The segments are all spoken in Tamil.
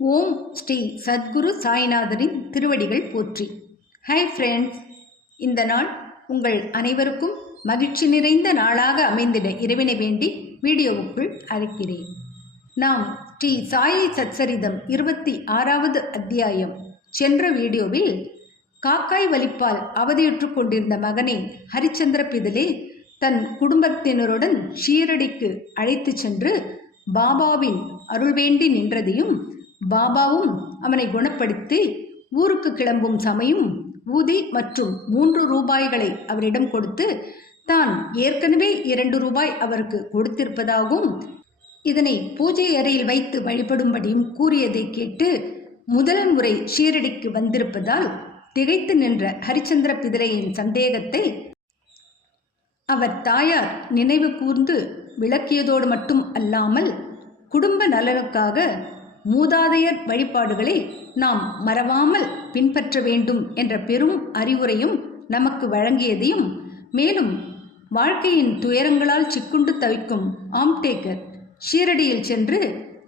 ஓம் ஸ்ரீ சத்குரு சாய்நாதரின் திருவடிகள் போற்றி. ஹாய் ஃப்ரெண்ட்ஸ், இந்த நாள் உங்கள் அனைவருக்கும் மகிழ்ச்சி நிறைந்த நாளாக அமைந்திட இறைவனை வேண்டி வீடியோவுக்குள் அழைக்கிறேன். நாம் ஸ்ரீ சாயை சச்சரிதம் 26வது அத்தியாயம் சென்ற வீடியோவில் காக்காய் வலிப்பால் அவதியுற்று கொண்டிருந்த மகனை ஹரிச்சந்திர பிதலே தன் குடும்பத்தினருடன் ஷீரடிக்கு அழைத்து சென்று பாபாவின் அருள் வேண்டி நின்றதையும், பாபாவும் அவனை குணப்படுத்தி ஊருக்கு கிளம்பும் சமயம் ஊதி மற்றும் 3 ரூபாய்களை அவரிடம் கொடுத்து தான் ஏற்கனவே 2 ரூபாய் அவருக்கு கொடுத்திருப்பதாகவும் இதனை பூஜை அறையில் வைத்து வழிபடும்படியும் கூறியதை கேட்டு முதல் முறை ஷீரடிக்கு வந்திருப்பதால் திகைத்து நின்ற ஹரிச்சந்திர பிதலையின் சந்தேகத்தை அவர் தாயார் நினைவு கூர்ந்து விளக்கியதோடு மட்டும் அல்லாமல் குடும்ப நலனுக்காக மூதாதையர் வழிபாடுகளை நாம் மறவாமல் பின்பற்ற வேண்டும் என்ற பெரும் அறிவுரையும் நமக்கு வழங்கியதையும், மேலும் வாழ்க்கையின் துயரங்களால் சிக்குண்டு தவிக்கும் ஆம்டேக்கர் ஷீரடியில் சென்று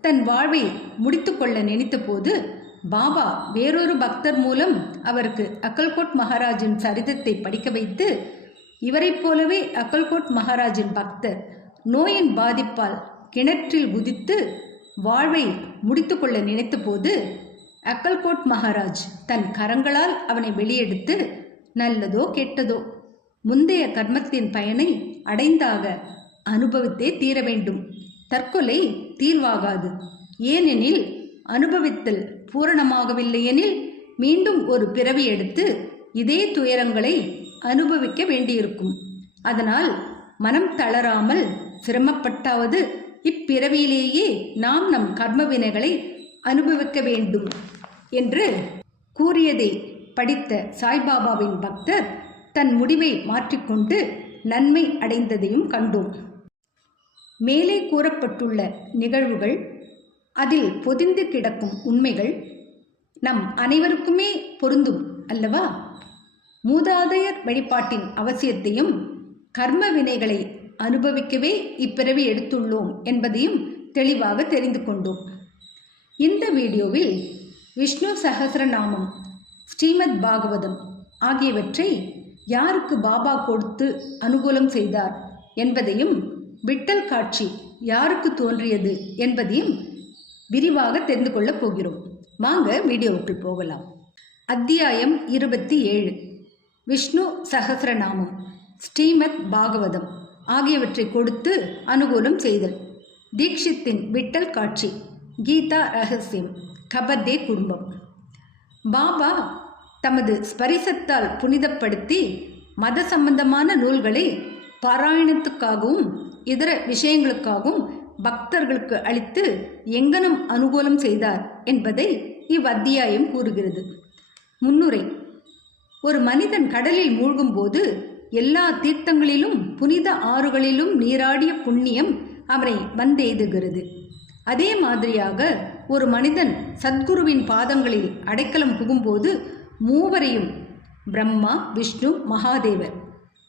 தன் வாழ்வை முடித்து கொள்ள நினைத்த போது பாபா வேறொரு பக்தர் மூலம் அவருக்கு அக்கல்கோட் மகாராஜின் சரிதத்தை படிக்க வைத்து, இவரைப் போலவே அக்கல்கோட் மகாராஜின் பக்தர் நோயின் பாதிப்பால் கிணற்றில் குதித்து வாழ்வை முடித்து கொள்ள நினைத்த போது அக்கல்கோட் மகாராஜ் தன் கரங்களால் அவனை வெளியெடுத்து, நல்லதோ கெட்டதோ முந்தைய கர்மத்தின் பயனை அடைந்தாக அனுபவித்தே தீர வேண்டும், தற்கொலை தீர்வாகாது, ஏனெனில் அனுபவித்தல் பூரணமாகவில்லையெனில் மீண்டும் ஒரு பிறவி எடுத்து இதே துயரங்களை அனுபவிக்க வேண்டியிருக்கும், அதனால் மனம் தளராமல் சிரமப்பட்டாவது இப்பிறவியிலேயே நாம் நம் கர்ம வினைகளை அனுபவிக்க வேண்டும் என்று கூறியதை படித்த சாய்பாபாவின் பக்தர் தன் முடிவை மாற்றிக்கொண்டு நன்மை அடைந்ததையும் கண்டோம். மேலே கூறப்பட்டுள்ள நிகழ்வுகள், அதில் பொதிந்து கிடக்கும் உண்மைகள் நம் அனைவருக்குமே பொருந்தும் அல்லவா? மூதாதையர் வழிபாட்டின் அவசியத்தையும் கர்ம வினைகளை அனுபவிக்கவே இப்பிறவி எடுத்துள்ளோம் என்பதையும் தெளிவாக தெரிந்து கொண்டோம். இந்த வீடியோவில் விஷ்ணு சஹஸ்ரநாமம், ஸ்ரீமத் பாகவதம் ஆகியவற்றை யாருக்கு பாபா கொடுத்து அனுகூலம் செய்தார் என்பதையும், விட்டல் காட்சி யாருக்கு தோன்றியது என்பதையும் விரிவாக தெரிந்து கொள்ளப் போகிறோம். வாங்க வீடியோவுக்கு போகலாம். அத்தியாயம் 27 விஷ்ணு சஹஸ்ரநாமம், ஸ்ரீமத் பாகவதம் ஆகியவற்றை கொடுத்து அனுகூலம் செய்தல், தீக்ஷித்தின் விட்டல் காட்சி, கீதா ரகசியம், கபர்தே குடும்பம். பாபா தமது ஸ்பரிசத்தால் புனிதப்படுத்தி மத சம்பந்தமான நூல்களை பாராயணத்துக்காகவும் இதர விஷயங்களுக்காகவும் பக்தர்களுக்கு அளித்து எங்கனம் அனுகூலம் செய்தார் என்பதை இவ்வத்தியாயம் கூறுகிறது. முன்னுரை. ஒரு மனிதன் கடலில் மூழ்கும் போது எல்லா தீர்த்தங்களிலும் புனித ஆறுகளிலும் நீராடிய புண்ணியம் அவரை வந்தெய்துகிறது. அதே மாதிரியாக ஒரு மனிதன் சத்குருவின் பாதங்களில் அடைக்கலம் புகும்போது மூவரையும், பிரம்மா, விஷ்ணு, மகாதேவர்,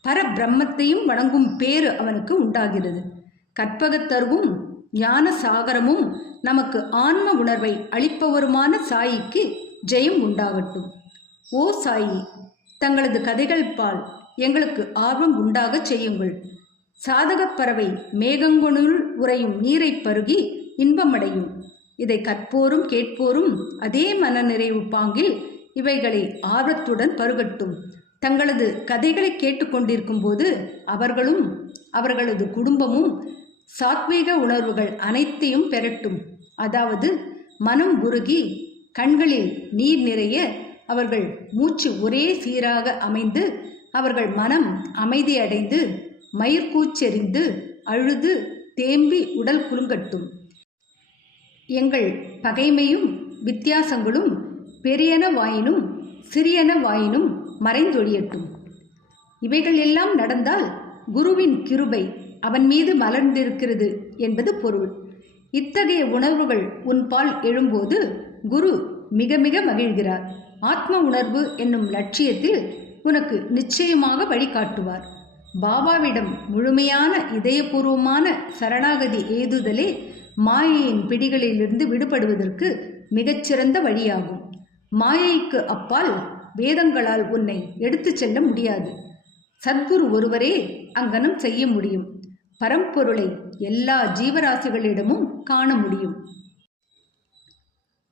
பரபிரம்மத்தையும் வணங்கும் பேறு அவனுக்கு உண்டாகிறது. கற்பகத்தருவும் ஞான சாகரமும் நமக்கு ஆன்ம உணர்வை அளிப்பவருமான சாயிக்கு ஜெயம் உண்டாகட்டும். ஓ சாயி, தங்களது கதைகள் பால் எங்களுக்கு ஆர்வம் உண்டாக செய்யுங்கள். சாதகப் பறவை மேகங்கொனுள் உறையும் நீரை பருகி இன்பமடையும். இதை கற்போரும் கேட்போரும் அதே மனநிறைவு பாங்கில் இவைகளை ஆர்வத்துடன் பருகட்டும். தங்களது கதைகளை கேட்டுக்கொண்டிருக்கும் போது அவர்களும் அவர்களது குடும்பமும் சாத்வீக உணர்வுகள் அனைத்தையும் பெறட்டும். அதாவது மனம் உருகி கண்களில் நீர் நிறைய அவர்கள் மூச்சு ஒரே சீராக அமைந்து அவர்கள் மனம் அமைதியடைந்து மயிர்கூச்செறிந்து அழுது தேம்பி உடல் குலுங்கட்டும். எங்கள் பகைமையும் வித்தியாசங்களும் பெரியன வாயினும் சிறியன வாயினும் மறைந்தொழியட்டும். இவைகள் எல்லாம் நடந்தால் குருவின் கிருபை அவன் மீது மலர்ந்திருக்கிறது என்பது பொருள். இத்தகைய உணர்வுகள் உன்பால் எழும்போது குரு மிக மிக மகிழ்கிறார். ஆத்ம உணர்வு என்னும் லட்சியத்தில் உனக்கு நிச்சயமாக வழிகாட்டுவார். பாபாவிடம் முழுமையான இதயபூர்வமான சரணாகதி எய்துதலே மாயையின் பிடிகளிலிருந்து விடுபடுவதற்கு மிகச்சிறந்த வழியாகும். மாயைக்கு அப்பால் வேதங்களால் உன்னை எடுத்துச் செல்ல முடியாது. சத்குரு ஒருவரே அங்கனம் செய்ய முடியும். பரம்பொருளை எல்லா ஜீவராசிகளிடமும் காண முடியும்.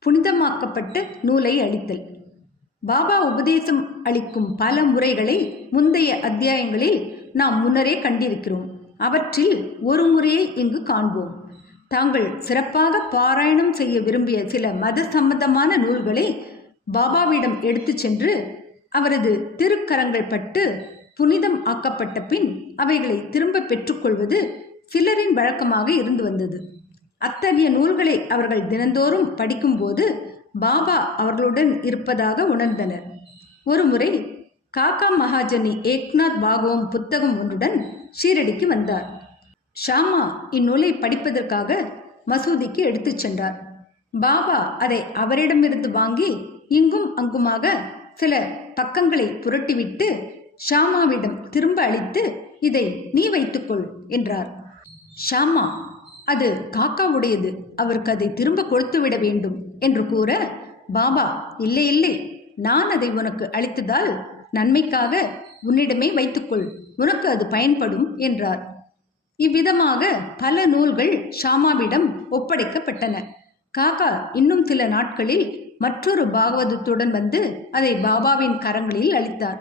புனிதமாக்கப்பட்ட நூலை அளித்தல். பாபா உபதேசம் அளிக்கும் பல முறைகளை முந்தைய அத்தியாயங்களில் நாம் முன்னரே கண்டிருக்கிறோம். அவற்றில் ஒரு முறையை இங்கு காண்போம். தாங்கள் சிறப்பாக பாராயணம் செய்ய விரும்பிய சில மத சம்பந்தமான நூல்களை பாபாவிடம் எடுத்துச் சென்று அவரது திருக்கரங்கள் பட்டு புனிதம் ஆக்கப்பட்ட பின் அவைகளை திரும்ப பெற்றுக்கொள்வது சிலரின் வழக்கமாக இருந்து வந்தது. அத்தகைய நூல்களை அவர்கள் தினந்தோறும் படிக்கும்போது பாபா அவர்களுடன் இருப்பதாக உணர்ந்தனர். ஒருமுறை காக்கா மகாஜனி ஏக்நாத் பாகவம் புத்தகம் ஒன்றுடன் ஷீரடிக்கு வந்தார். ஷாமா இந்நூலை படிப்பதற்காக மசூதிக்கு எடுத்துச் சென்றார். பாபா அதை அவரிடமிருந்து வாங்கி இங்கும் அங்குமாக சில பக்கங்களை புரட்டிவிட்டு ஷாமாவிடம் திரும்ப அளித்து, இதை நீ வைத்துக்கொள் என்றார். ஷாமா, அது காக்காவுடையது, அவருக்கு அதை திரும்ப கொடுத்துவிட வேண்டும் என்று கூற, பாபா, இல்லை இல்லை, நான் அதை உனக்கு அளித்ததால் நன்மைக்காக உன்னிடமே வைத்துக்கொள், உனக்கு அது பயன்படும் என்றார். இவ்விதமாக பல நூல்கள் ஷாமாவிடம் ஒப்படைக்கப்பட்டன. காக்கா இன்னும் சில நாட்களில் மற்றொரு பாகவதத்துடன் வந்து அதை பாபாவின் கரங்களில் அளித்தார்.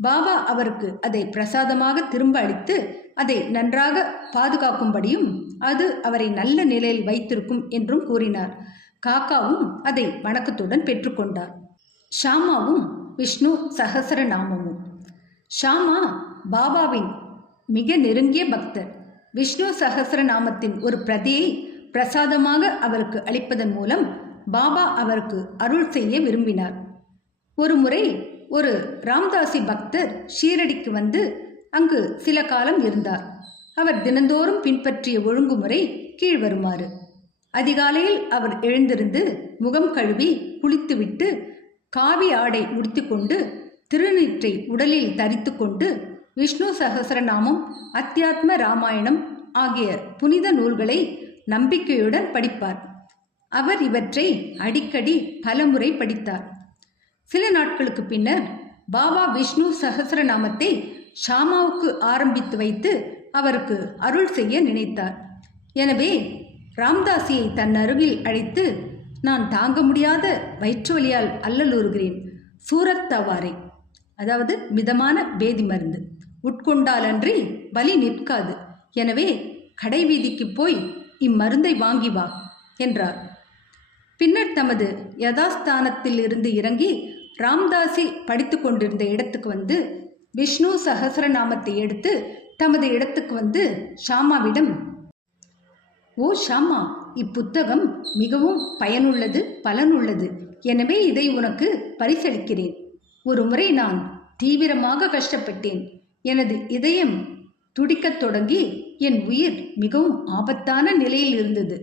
பாபா அவருக்கு அதை பிரசாதமாக திரும்ப அளித்து அதை நன்றாக பாதுகாக்கும்படியும் அது அவரை நல்ல நிலையில் வைத்திருக்கும் என்றும் கூறினார். காக்காவும் அதை வணக்கத்துடன் பெற்றுக்கொண்டார். ஷாமாவும் விஷ்ணு சஹஸ்ரநாமமும். ஷாமா பாபாவின் மிக நெருங்கிய பக்தர். விஷ்ணு சஹஸ்ரநாமத்தின் ஒரு பிரதியை பிரசாதமாக அவருக்கு அளிப்பதன் மூலம் பாபா அவருக்கு அருள் செய்ய விரும்பினார். ஒரு முறை ஒரு ராம்தாசி பக்தர் ஷீரடிக்கு வந்து அங்கு சில காலம் இருந்தார். அவர் தினந்தோறும் பின்பற்றிய ஒழுங்குமுறை கீழ்வருமாறு. அதிகாலையில் அவர் எழுந்திருந்து முகம் கழுவி குளித்துவிட்டு காவி ஆடை முடித்துக்கொண்டு திருநீற்றை உடலில் தரித்து கொண்டு விஷ்ணு சஹஸ்ரநாமம், அத்தியாத்ம ராமாயணம் ஆகிய புனித நூல்களை நம்பிக்கையுடன் படிப்பார். அவர் இவற்றை அடிக்கடி பலமுறை படித்தார். சில நாட்களுக்கு பின்னர் பாபா விஷ்ணு சஹஸ்ரநாமத்தை ஷாமாவுக்கு ஆரம்பித்து வைத்து அவருக்கு அருள் செய்ய நினைத்தார். எனவே ராம்தாசியை தன் அருகில் அழைத்து, நான் தாங்க முடியாத வயிற்று வலியால் அல்லலுறுகிறேன், சூரத்தவாரை, அதாவது மிதமான பேதி மருந்து உட்கொண்டாலன்றி வலி நிற்காது, எனவே கடை வீதிக்கு போய் இம்மருந்தை வாங்கி வா என்றார். பின்னர் தமது யதாஸ்தானத்தில் இருந்து இறங்கி ராம்தாசி படித்து கொண்டிருந்த இடத்துக்கு வந்து விஷ்ணு சஹஸ்ரநாமத்தை எடுத்து தமது இடத்துக்கு வந்து ஷாமாவிடம், ஓ ஷாமா, இப்புத்தகம் மிகவும் பயனுள்ளது, பலனுள்ளது, எனவே இதை உனக்கு பரிசளிக்கிறேன். ஒரு முறை நான் தீவிரமாக கஷ்டப்பட்டேன். எனது இதயம் துடிக்கத் தொடங்கி என் உயிர் மிகவும் ஆபத்தான நிலையில் இருந்தது.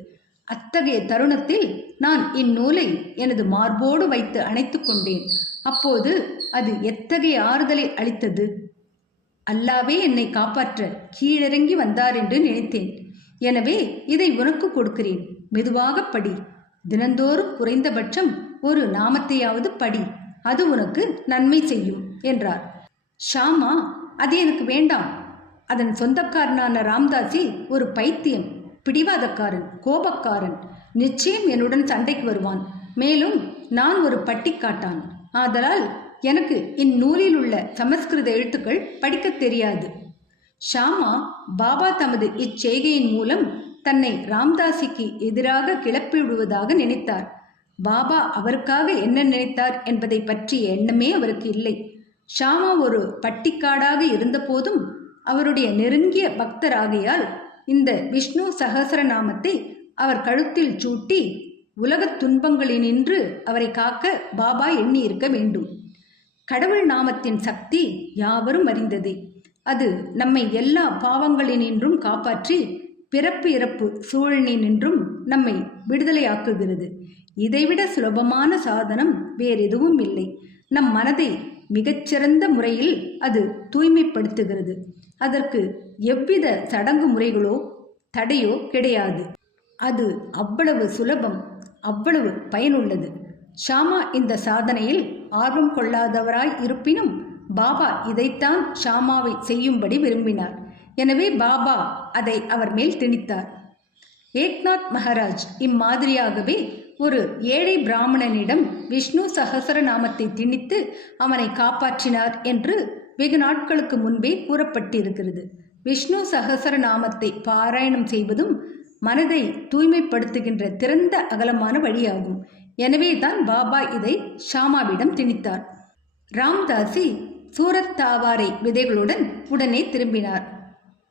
அத்தகைய தருணத்தில் நான் இந்நூலை எனது மார்போடு வைத்து அணைத்து கொண்டேன். அப்போது அது எத்தகைய ஆறுதலை அளித்தது! அல்லாவே என்னை காப்பாற்ற கீழிறங்கி வந்தார் என்று நினைத்தேன். எனவே இதை உனக்கு கொடுக்கிறேன், மெதுவாக படி. தினந்தோறும் குறைந்தபட்சம் ஒரு நாமத்தையாவது படி, அது உனக்கு நன்மை செய்யும் என்றார். ஷாமா, அது எனக்கு வேண்டாம். அதன் சொந்தக்காரனான ராம்தாசி ஒரு பைத்தியம், பிடிவாதக்காரன், கோபக்காரன், நிச்சயம் என்னுடன் சண்டைக்கு வருவான். மேலும் நான் ஒரு பட்டிக்காட்டான். ஆதலால் எனக்கு இந்நூலில் உள்ள சமஸ்கிருத எழுத்துக்கள் படிக்க தெரியாது. ஷாமா பாபா தமது இச்செய்கையின் மூலம் தன்னை ராம்தாசிக்கு எதிராக கிளப்பி விடுவதாக நினைத்தார். பாபா அவருக்காக என்ன நினைத்தார் என்பதை பற்றிய எண்ணமே அவருக்கு இல்லை. ஷாமா ஒரு பட்டிக்காடாக இருந்த போதும் அவருடைய நெருங்கிய பக்தராகையால் இந்த விஷ்ணு சஹஸ்ரநாமத்தை அவர் கழுத்தில் சூட்டி உலகத் துன்பங்களினின்று அவரை காக்க பாபா எண்ணி இருக்க வேண்டும். கடவுள் நாமத்தின் சக்தி யாவரும் அறிந்ததே. அது நம்மை எல்லா பாவங்களினின்றும் காப்பாற்றி பிறப்பு இறப்பு சூழலினின்றும் நம்மை விடுதலையாக்குகிறது. இதைவிட சுலபமான சாதனம் வேறெதுவும் இல்லை. நம் மனதை மிகச்சிறந்த முறையில் அது தூய்மைப்படுத்துகிறது. அதற்கு எவ்வித சடங்கு முறைகளோ தடையோ கிடையாது. அது அவ்வளவு சுலபம். அவ்வளவு பயனுள்ளது. ஷாமா இந்த சாதனையில் ஆர்வம் கொள்ளாதவராய் இருப்பினும் பாபா இதைத்தான் ஷாமாவை செய்யும்படி விரும்பினார். எனவே பாபா அதை அவர் மேல் திணித்தார். ஏக்நாத் மகாராஜ் இம்மாதிரியாகவே ஒரு ஏழை பிராமணனிடம் விஷ்ணு சகசரநாமத்தை திணித்து அவனை காப்பாற்றினார் என்று வெகு நாட்களுக்கு முன்பே கூறப்பட்டிருக்கிறது. விஷ்ணு சகசரநாமத்தை பாராயணம் செய்வதும் மனதை தூய்மைப்படுத்துகின்ற திறந்த அகலமான வழியாகும். எனவே தான் பாபா இதை ஷாமாவிடம் திணித்தார். ராம்தாசி சூரத் தாவாரை விதைகளுடன் உடனே திரும்பினார்.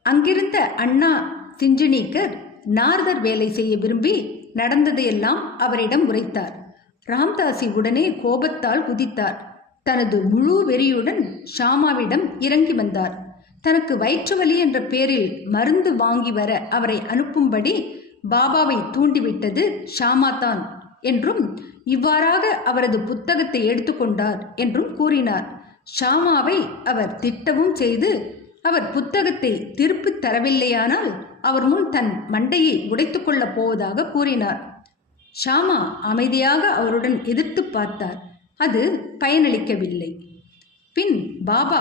அங்கிருந்த அண்ணா சிஞ்சனீக்கர் நார்தர் வேலை செய்ய விரும்பி நடந்ததையெல்லாம் அவரிடம் உரைத்தார். ராம்தாசி உடனே கோபத்தால் குதித்தார். தனது முழு வெறியுடன் ஷாமாவிடம் இறங்கி வந்தார். தனக்கு வயிற்று வலி என்ற பேரில் மருந்து வாங்கி வர அவரை அனுப்பும்படி பாபாவை தூண்டிவிட்டது ஷாமாதான் என்றும் இவ்வாறாக அவரது புத்தகத்தை எடுத்துக்கொண்டார் என்றும் கூறினார். ஷாமாவை அவர் திட்டவும் செய்து அவர் புத்தகத்தை திருப்பித் தரவில்லையானால் அவர் முன் தன் மண்டையை உடைத்துக் கொள்ளப் போவதாக கூறினார். ஷாமா அமைதியாக அவருடன் எதிர்த்து பார்த்தார். அது பயனளிக்கவில்லை. பின் பாபா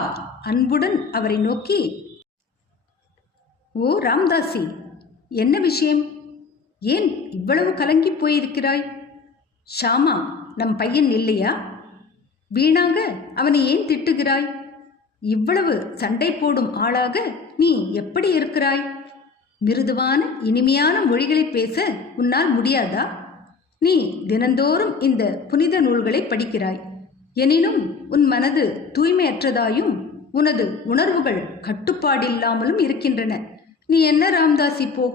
அன்புடன் அவரை நோக்கி, ஓ ராம்தாசி, என்ன விஷயம்? ஏன் இவ்வளவு கலங்கி போயிருக்கிறாய்? ஷாமா நம் பையன் இல்லையா? வீணாக அவனை ஏன் திட்டுகிறாய்? இவ்வளவு சண்டை போடும் ஆளாக நீ எப்படி இருக்கிறாய்? மிருதுவான இனிமையான மொழிகளை பேச உன்னால் முடியாதா? நீ தினந்தோறும் இந்த புனித நூல்களை படிக்கிறாய். எனினும் உன் மனது தூய்மையற்றதாயும் உனது உணர்வுகள் கட்டுப்பாடில்லாமலும் இருக்கின்றன. நீ என்ன ராம்தாசி போ.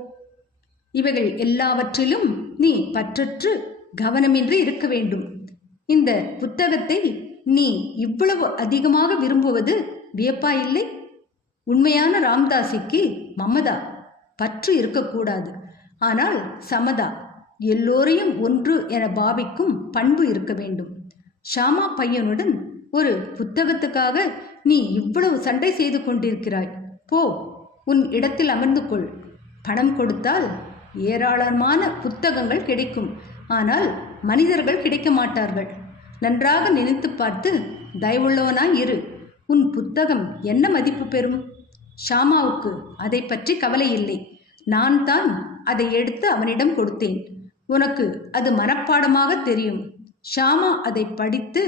இவைகள் எல்லாவற்றிலும் நீ பற்றற்று கவனமின்றி இருக்க வேண்டும். இந்த புத்தகத்தை நீ இவ்வளவு அதிகமாக விரும்புவது வியப்பாயில்லை? உண்மையான ராம்தாசிக்கு மமதா, பற்று இருக்கக்கூடாது. ஆனால் சமதா, எல்லோரையும் ஒன்று என பாவிக்கும் பண்பு இருக்க வேண்டும். ஷாமா பையனுடன் ஒரு புத்தகத்துக்காக நீ இவ்வளவு சண்டை செய்து கொண்டிருக்கிறாய். போ, உன் இடத்தில் அமர்ந்து கொள். பணம் கொடுத்தால் ஏராளமான புத்தகங்கள் கிடைக்கும். ஆனால் மனிதர்கள் கிடைக்க மாட்டார்கள். நன்றாக நினைத்து பார்த்து தயவுள்ளவனாய் இரு. உன் புத்தகம் என்ன மதிப்பு பெறும்? ஷாமாவுக்கு அதை பற்றி கவலை இல்லை. நான் தான் அதை எடுத்து அவனிடம் கொடுத்தேன். உனக்கு அது மனப்பாடமாக தெரியும். ஷாமா அதை படித்து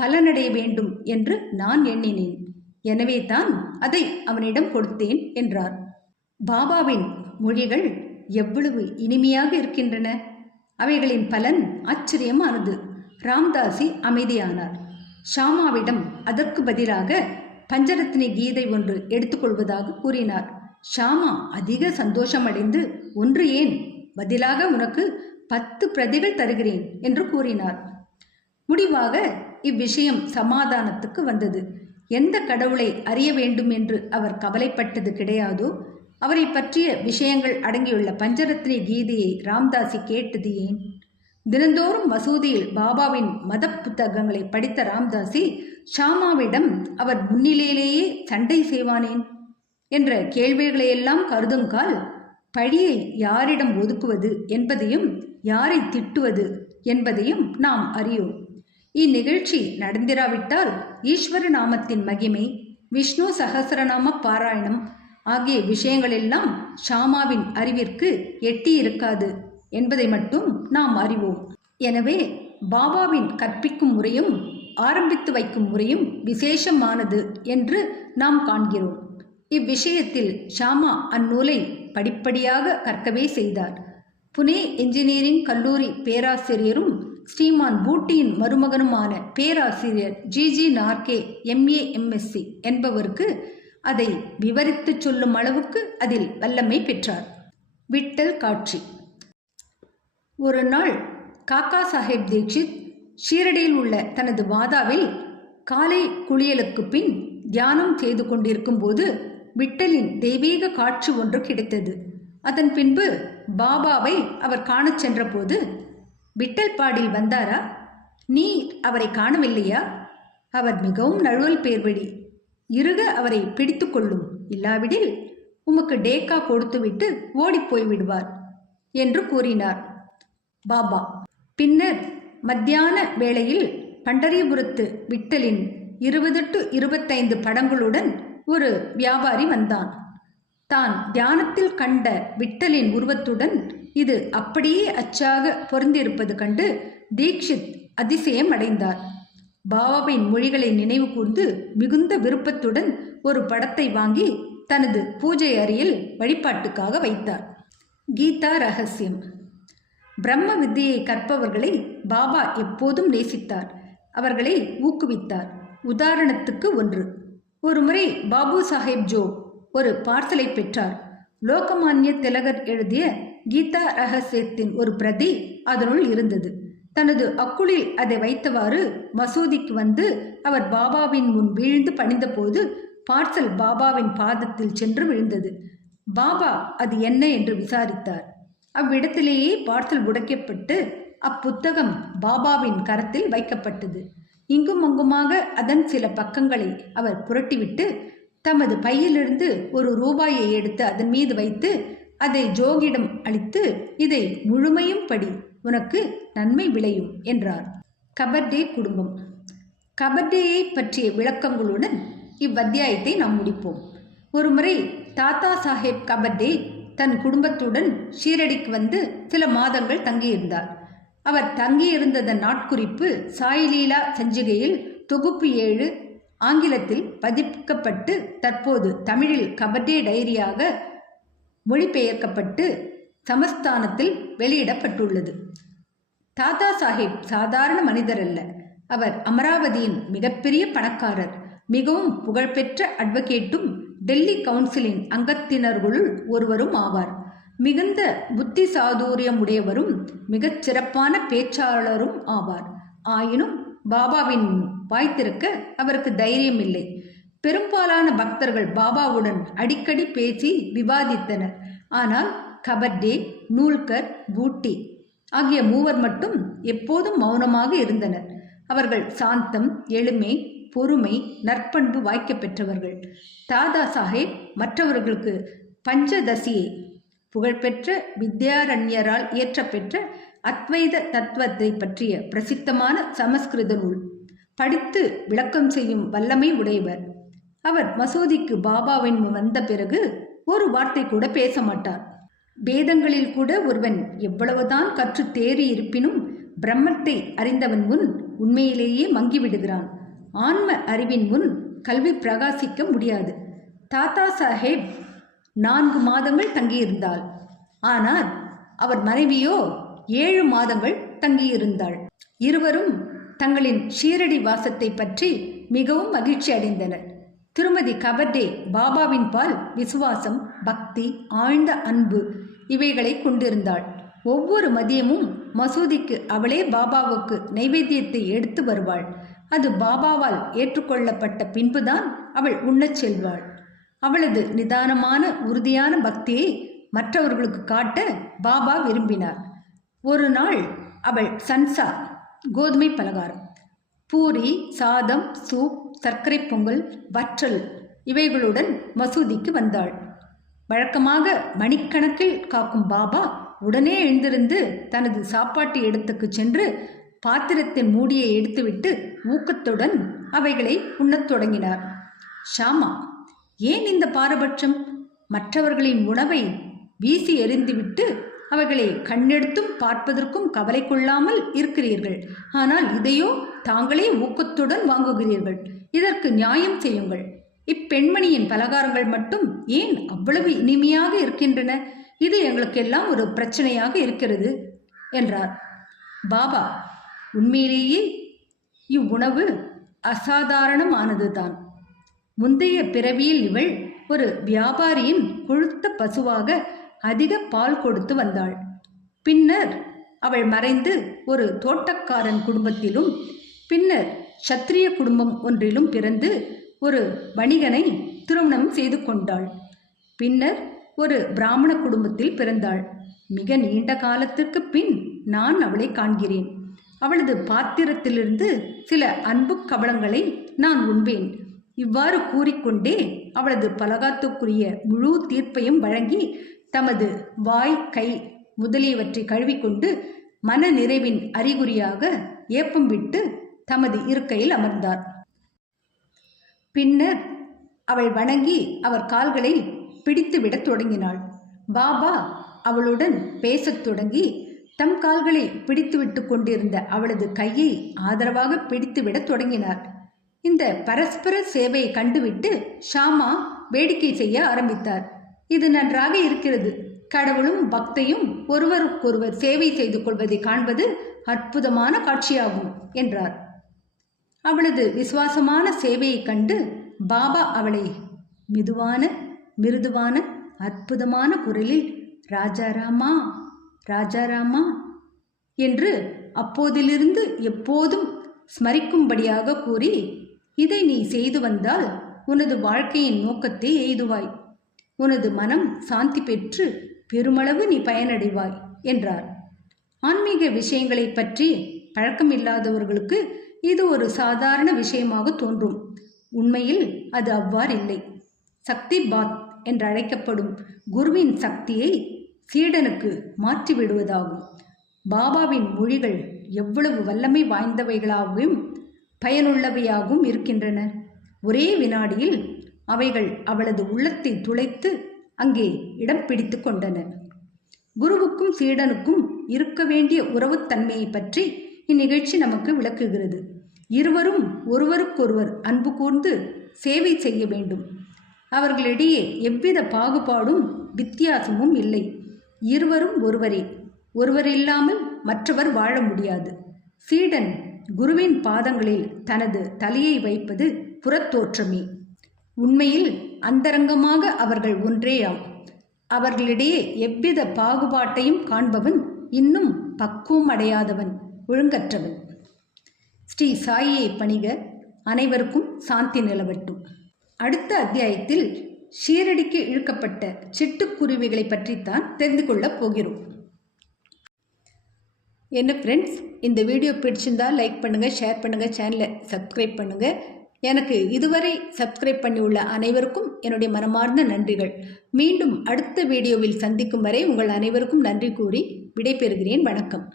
பலனடைய வேண்டும் என்று நான் எண்ணினேன். எனவே தான் அதை அவனிடம் கொடுத்தேன் என்றார். பாபாவின் மொழிகள் எவ்வளவு இனிமையாக இருக்கின்றன! அவைகளின் பலன் ஆச்சரியமானது. ராம்தாசி அமைதியானார். ஷாமாவிடம் அதற்கு பதிலாக பஞ்சரத்னி கீதை ஒன்று எடுத்துக்கொள்வதாக கூறினார். ஷாமா அதிக சந்தோஷமடைந்து, ஒன்று ஏன், பதிலாக உனக்கு 10 பிரதிகள் தருகிறேன் என்று கூறினார். முடிவாக இவ்விஷயம் சமாதானத்துக்கு வந்தது. எந்த கடவுளை அறிய வேண்டும் என்று அவர் கவலைப்பட்டது கிடையாதோ அவரை பற்றிய விஷயங்கள் அடங்கியுள்ள பஞ்சரத்னி கீதையை ராம்தாசி கேட்டது ஏன்? தினந்தோறும் மசூதியில் பாபாவின் மத புத்தகங்களை படித்த ராம்தாசி ஷாமாவிடம் அவர் முன்னிலையிலேயே சண்டை செய்வானேன் என்ற கேள்விகளையெல்லாம் கருதுங்கால் பழியை யாரிடம் ஒதுக்குவது என்பதையும் யாரை திட்டுவது என்பதையும் நாம் அறியோம். இந்நிகழ்ச்சி நடந்திராவிட்டால் ஈஸ்வர நாமத்தின் மகிமை, விஷ்ணு சகசரநாம பாராயணம் ஆகிய விஷயங்களெல்லாம் ஷாமாவின் அறிவிற்கு எட்டியிருக்காது என்பதை மட்டும் நாம் அறிவோம். எனவே பாபாவின் கற்பிக்கும் முறையும் ஆரம்பித்து வைக்கும் முறையும் விசேஷமானது என்று நாம் காண்கிறோம். இவ்விஷயத்தில் ஷாமா அந்நூலை படிப்படியாக கற்கவே செய்தார். புனே என்ஜினியரிங் கல்லூரி பேராசிரியரும் ஸ்ரீமான் பூட்டியின் மருமகனுமான பேராசிரியர் ஜிஜி நார்கே MA MSc என்பவருக்கு அதை விவரித்து சொல்லும் அளவுக்கு அதில் வல்லமை பெற்றார். விட்டல் காட்சி. ஒரு நாள் காக்கா சாஹேப் தீக்ஷித் ஷீரடியில் உள்ள தனது வாதாவில் காலை குளியலுக்கு பின் தியானம் செய்து கொண்டிருக்கும் போது விட்டலின் தெய்வீக காட்சி ஒன்று கிடைத்தது. அதன் பின்பு பாபாவை அவர் காணச் சென்ற போது, விட்டல் பாடில் வந்தாரா? நீ அவரை காணவில்லையா? அவர் மிகவும் நழுவல் பேர்வழி. இருக அவரை பிடித்து கொள்ளும், இல்லாவிடில் உமக்கு டேக்கா கொடுத்துவிட்டு ஓடிப்போய் விடுவார் என்று கூறினார். பாபா பின்னர் மத்தியான வேளையில் பண்டரிபுரத்து விட்டலின் 20 to 25 படங்களுடன் ஒரு வியாபாரி வந்தான். தான் தியானத்தில் கண்ட விட்டலின் உருவத்துடன் இது அப்படியே அச்சாக பொருந்திருப்பது கண்டு தீக்ஷித் அதிசயம் அடைந்தார். பாபாவின் மொழிகளை நினைவு கூர்ந்து மிகுந்த விருப்பத்துடன் ஒரு படத்தை வாங்கி தனது பூஜை அறையில் வழிபாட்டுக்காக வைத்தார். கீதா ரகசியம். பிரம்ம வித்தியை கற்பவர்களை பாபா எப்போதும் நேசித்தார். அவர்களை ஊக்குவித்தார். உதாரணத்துக்கு ஒன்று. ஒரு முறை பாபு சாஹேப் ஜோ ஒரு பார்சலை பெற்றார். லோகமான்ய திலகர் எழுதிய கீதா ரகசியத்தின் ஒரு பிரதி அதனுள் இருந்தது. தனது அக்குளில் அதை வைத்தவாறு மசூதிக்கு வந்து அவர் பாபாவின் முன் வீழ்ந்து பணிந்தபோது பார்சல் பாபாவின் பாதத்தில் சென்று விழுந்தது. பாபா அது என்ன என்று விசாரித்தார். அவ்விடத்திலேயே பார்சல் உடைக்கப்பட்டு அப்புத்தகம் பாபாவின் கரத்தில் வைக்கப்பட்டது. இங்கும் அங்குமாக அதன் சில பக்கங்களை அவர் புரட்டிவிட்டு தமது பையிலிருந்து ₹1 எடுத்து அதன் மீது வைத்து அதை ஜோகிடம் அளித்து, இதை முழுமையும் படி, உனக்கு நன்மை விளையும் என்றார். கபர்டே குடும்பம். கபர்டேயை பற்றிய விளக்கங்களுடன் இவ்வத்தியாயத்தை நாம் முடிப்போம். ஒருமுறை தாத்தா சாஹேப் கபர்டே தன் குடும்பத்துடன் ஷீரடிக்கு வந்து சில மாதங்கள் தங்கியிருந்தார். அவர் தங்கியிருந்ததன் நாட்குறிப்பு சாய்லீலா சஞ்சிகையில் தொகுப்பு 7 ஆங்கிலத்தில் பதிப்பிக்கப்பட்டு தற்போது தமிழில் கபர்டே டைரியாக மொழிபெயர்க்கப்பட்டு சமஸ்தானத்தில் வெளியிடப்பட்டுள்ளது. தாத்தா சாஹேப் சாதாரண மனிதர் அல்ல. அவர் அமராவதியின் மிகப்பெரிய பணக்காரர். மிகவும் புகழ்பெற்ற அட்வொகேட்டும் டெல்லி கவுன்சிலின் அங்கத்தினர்களுள் ஒருவரும் ஆவார். மிகுந்த புத்தி சாதுரியம் உடையவரும் மிகச் சிறப்பான பேச்சாளரும் ஆவார். ஆயினும் பாபாவின் வாய்த்திருக்க அவருக்கு தைரியம் இல்லை. பெரும்பாலான பக்தர்கள் பாபாவுடன் அடிக்கடி பேசி விவாதித்தனர். ஆனால் கபர்டே, நூல்கர், பூட்டி ஆகிய மூவர் மட்டும் எப்போதும் மௌனமாக இருந்தனர். அவர்கள் சாந்தம், எளிமை, பொறுமை, நற்பண்பு வாய்க்க பெற்றவர்கள். தாதா சாஹேப் மற்றவர்களுக்கு பஞ்சதசியை, புகழ்பெற்ற வித்யாரண்யரால் இயற்றப்பெற்ற அத்வைத தத்துவத்தை பற்றிய பிரசித்தமான சமஸ்கிருத நூல் படித்து விளக்கம் செய்யும் வல்லமை உடையவர். அவர் மசூதிக்கு பாபாவின் வந்த பிறகு ஒரு வார்த்தை கூட பேச மாட்டார். வேதங்களில் கூட ஒருவன் எவ்வளவுதான் கற்று தேறி இருப்பினும் பிரம்மத்தை அறிந்தவன் முன் உண்மையிலேயே மங்கிவிடுகிறான். ஆன்ம அறிவின் முன் கல்வி பிரகாசிக்க முடியாது. தாத்தா சாஹேப் 4 மாதங்கள் தங்கியிருந்தாள். ஆனால் அவர் மனைவியோ 7 மாதங்கள் தங்கியிருந்தாள். இருவரும் தங்களின் ஷீரடி வாசத்தை பற்றி மிகவும் மகிழ்ச்சி அடைந்தனர். திருமதி கபர்டே பாபாவின் பால் விசுவாசம், பக்தி, ஆழ்ந்த அன்பு இவைகளை கொண்டிருந்தாள். ஒவ்வொரு மதியமும் மசூதிக்கு அவளே பாபாவுக்கு நைவேத்தியத்தை எடுத்து வருவாள். அது பாபாவால் ஏற்றுக்கொள்ளப்பட்ட பின்புதான் அவள் உண்ணச் செல்வாள். அவளது நிதானமான உறுதியான பக்தியை மற்றவர்களுக்கு காட்ட பாபா விரும்பினார். ஒரு நாள் அவள் சன்சா, கோதுமை பலகாரம், பூரி, சாதம், சூப், சர்க்கரை பொங்கல், வற்றல் இவைகளுடன் மசூதிக்கு வந்தாள். வழக்கமாக மணிக்கணக்கில் காக்கும் பாபா உடனே எழுந்திருந்து தனது சாப்பாட்டு இடத்துக்கு சென்று பாத்திரத்தின் மூடியை எடுத்துவிட்டு ஊக்கத்துடன் அவைகளை உண்ணத் தொடங்கினார். ஷாமா, ஏன் இந்த பாரபட்சம்? மற்றவர்களின் உணவை வீசி எறிந்துவிட்டு அவைகளை கண்ணெடுத்தும் பார்ப்பதற்கும் கவலை கொள்ளாமல் இருக்கிறீர்கள். ஆனால் இதையோ தாங்களே ஊக்கத்துடன் வாங்குகிறீர்கள். இதற்கு நியாயம் செய்யுங்கள். இப்பெண்மணியின் பலகாரங்கள் மட்டும் ஏன் அவ்வளவு இனிமையாக இருக்கின்றன? இது எங்களுக்கெல்லாம் ஒரு பிரச்சனையாக இருக்கிறது என்றார். பாபா, உண்மையிலேயே இவ்வுணவு அசாதாரணமானதுதான். முந்தைய பிறவியில் இவள் ஒரு வியாபாரியின் கொழுத்த பசுவாக அதிக பால் கொடுத்து வந்தாள். பின்னர் அவள் மறைந்து ஒரு தோட்டக்காரன் குடும்பத்திலும் பின்னர் சத்திரிய குடும்பம் ஒன்றிலும் பிறந்து ஒரு வணிகனை திருமணம் செய்து கொண்டாள். பின்னர் ஒரு பிராமண குடும்பத்தில் பிறந்தாள். மிக நீண்ட காலத்திற்கு பின் நான் அவளை காண்கிறேன். அவளது பாத்திரத்திலிருந்து சில அன்பு கவளங்களை நான் உண்பேன். இவ்வாறு கூறிக்கொண்டே அவளது பலகாத்துக்குரிய முழு தீர்ப்பையும் வழங்கி தமது வாய், கை முதலியவற்றை கழுவிக்கொண்டு மன நிறைவின் அறிகுறியாக ஏப்பம் விட்டு தமது இருக்கையில் அமர்ந்தார். பின்னர் அவள் வணங்கி அவர் கால்களை பிடித்துவிடத் தொடங்கினாள். பாபா அவளுடன் பேசத் தொடங்கி தம் கால்களை பிடித்துவிட்டு கொண்டிருந்த அவளது கையை ஆதரவாக பிடித்துவிடத் தொடங்கினார். இந்த பரஸ்பர சேவையை கண்டுவிட்டு ஷாமா வேடிக்கை செய்ய ஆரம்பித்தார். இது நன்றாக இருக்கிறது. கடவுளும் பக்தையும் ஒருவருக்கொருவர் சேவை செய்து கொள்வதை காண்பது அற்புதமான காட்சியாகும் என்றார். அவளது விசுவாசமான சேவையை கண்டு பாபா அவளை மெதுவான மிருதுவான அற்புதமான குரலில் ராஜாராமா ராஜாராமா என்று அப்போதிலிருந்து எப்போதும் ஸ்மரிக்கும்படியாக கூறி, இதை நீ செய்து வந்தால் உனது வாழ்க்கையின் நோக்கத்தை எய்துவாய், உனது மனம் சாந்தி பெற்று பெருமளவு நீ பயனடைவாய் என்றார். ஆன்மீக விஷயங்களை பற்றி பழக்கமில்லாதவர்களுக்கு இது ஒரு சாதாரண விஷயமாக தோன்றும். உண்மையில் அது அவ்வாறில்லை. சக்தி பாத் என்றழைக்கப்படும் குருவின் சக்தியை சீடனுக்கு மாற்றிவிடுவதாகும். பாபாவின் மொழிகள் எவ்வளவு வல்லமை வாய்ந்தவைகளாகவும் பயனுள்ளவையாகவும் இருக்கின்றன. ஒரே வினாடியில் அவைகள் அவளது உள்ளத்தை துளைத்து அங்கே இடம் பிடித்து கொண்டன. குருவுக்கும் சீடனுக்கும் இருக்க வேண்டிய உறவுத்தன்மையை பற்றி இந்நிகழ்ச்சி நமக்கு விளக்குகிறது. இருவரும் ஒருவருக்கொருவர் அன்பு கூர்ந்து சேவை செய்ய வேண்டும். அவர்களிடையே எவ்வித பாகுபாடும் வித்தியாசமும் இல்லை. இருவரும் ஒருவரே. ஒருவரில்லாமல் மற்றவர் வாழ முடியாது. சீடன் குருவின் பாதங்களில் தனது தலையை வைப்பது புறத்தோற்றமே. உண்மையில் அந்தரங்கமாக அவர்கள் ஒன்றேயாம். அவர்களிடையே எவ்வித பாகுபாட்டையும் காண்பவன் இன்னும் பக்குவம் அடையாதவன், ஒழுங்கற்றவன். ஸ்ரீ சாயியை பணிக. அனைவருக்கும் சாந்தி நிலவட்டும். அடுத்த அத்தியாயத்தில் ஷீரடிக்கு இழுக்கப்பட்ட சிட்டுக்குருவிகளை பற்றித்தான் தெரிந்து கொள்ளப் போகிறோம். என்ன ஃப்ரெண்ட்ஸ், இந்த வீடியோ பிடிச்சிருந்தால் லைக் பண்ணுங்கள், ஷேர் பண்ணுங்கள், சேனலை சப்ஸ்கிரைப் பண்ணுங்கள். எனக்கு இதுவரை சப்ஸ்கிரைப் பண்ணியுள்ள அனைவருக்கும் என்னுடைய மனமார்ந்த நன்றிகள். மீண்டும் அடுத்த வீடியோவில் சந்திக்கும் வரை உங்கள் அனைவருக்கும் நன்றி கூறி விடைபெறுகிறேன். வணக்கம்.